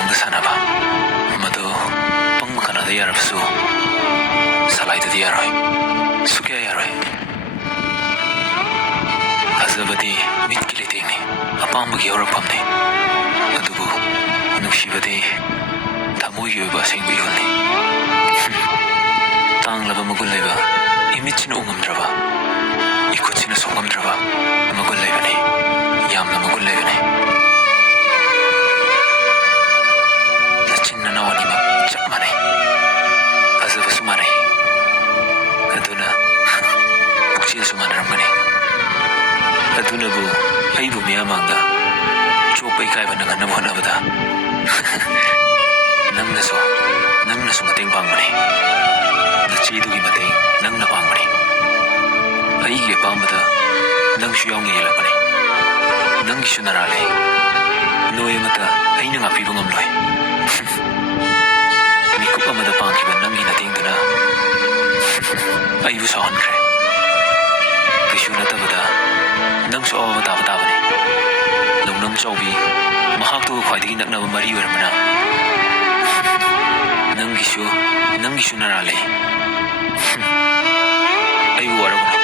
ꯃꯑꯣꯡꯗ ꯁꯥꯟꯅꯕ ꯃꯗꯨ ꯄꯪꯕ ꯀꯩꯅꯣꯗ ꯌꯥꯔꯕꯁꯨ ꯁꯂꯥꯏꯗꯗꯤ ꯌꯥꯔꯣꯏ ꯁꯨꯛꯌꯥ ꯌꯥꯔꯣꯏ ꯐꯖꯕꯗꯤ ꯃꯤꯠꯀꯤ ꯂꯩꯇꯦꯡꯅꯤ ꯑꯄꯥꯝꯕꯒꯤ ꯍꯧꯔꯛꯐꯝꯅꯤ ꯑꯗꯨꯕꯨ ꯅꯨꯡꯁꯤꯕꯗꯤ ꯊꯃꯣꯏꯒꯤ ꯑꯣꯏꯕ ꯑꯁꯦꯡꯕ ꯏꯍꯨꯜꯅꯤ ꯇꯥꯡꯂꯕ ꯃꯒꯨꯟ ꯂꯩꯕ 이미치는 옹음드라봐 이코치는 송음드라봐 먹을 레베네 얌나 먹을 레베네 나친나 나와니 막 짝만해 가서버수 만해 그두나 북치에서 만하는거네 그두나부 아이부 미야망다 쪽바이 가이바는 간나 원하보다 낭나서 마땡방문해 나치두기 마땡 낭나 방문해 아이게 방보다 낭수 영이 일라보네 낭기슈 나라래 너의 마다 아이는 앞이 방음로이 미쿠파마다 방기바 낭기나 땡드나 아이부 사원 그래 그슈 나타보다 낭수 어바다 바다보네 롱남 쪼비 마학도 과이득이 낙나바 마리 외르마나 낭기슈 나라래 아이고 알아보나